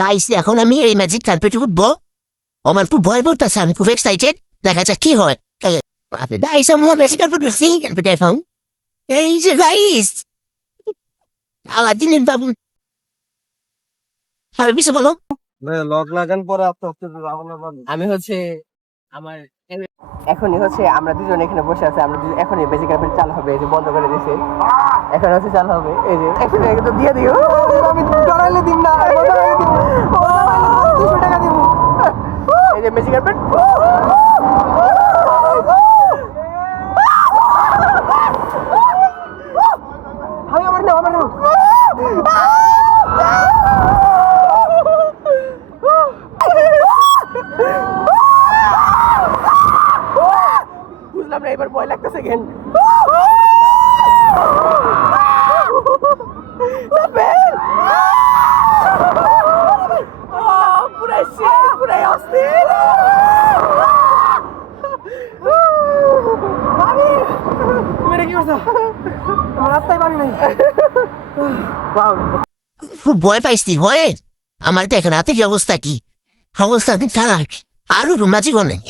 Guys এখন আমি এই ম্যাজিক কার্পেটে উঠবো। আমার খুব ভয় পড়তেছে, আমি খুব এক্সাইটেড। দেখা যাক কি হয়। গাইস আমার ম্যাজিক কার্পেট উঠছি, কার্পেট এখন এই যে গাইস আলাদিনের বাবু। আর কিছু বলো। লক লাগান পরে আস্তে আস্তে আমি হচ্ছে আমার এখনই হচ্ছে আমরা দুজন এখানে বসে আছি, আমরা এখনই বেসিক কার্পেট চালু হবে, এই যে বন্ধ করে দিয়েছে, এখন হচ্ছে চালু হবে, এই যে এখন একদম দিয়ে দিও। আমি ডরাইলে দিন না, ডরাইলে দিন, 200 টাকা দিব। এই যে বেসিক কার্পেট আমি আমার না আমার বুঝলাম না, এবার ভয় লাগতেছে কেন? পুরাই শেষ, পুরাই অস্থির। তুমি কি করছো? আমার রাস্তায় পারি নাই। খুব ভয় পাইছি, ভয়ে আমার দেখেন হাতে কি অবস্থা, কি অবস্থা খারাপ। আরো ম্যাজিক অনেক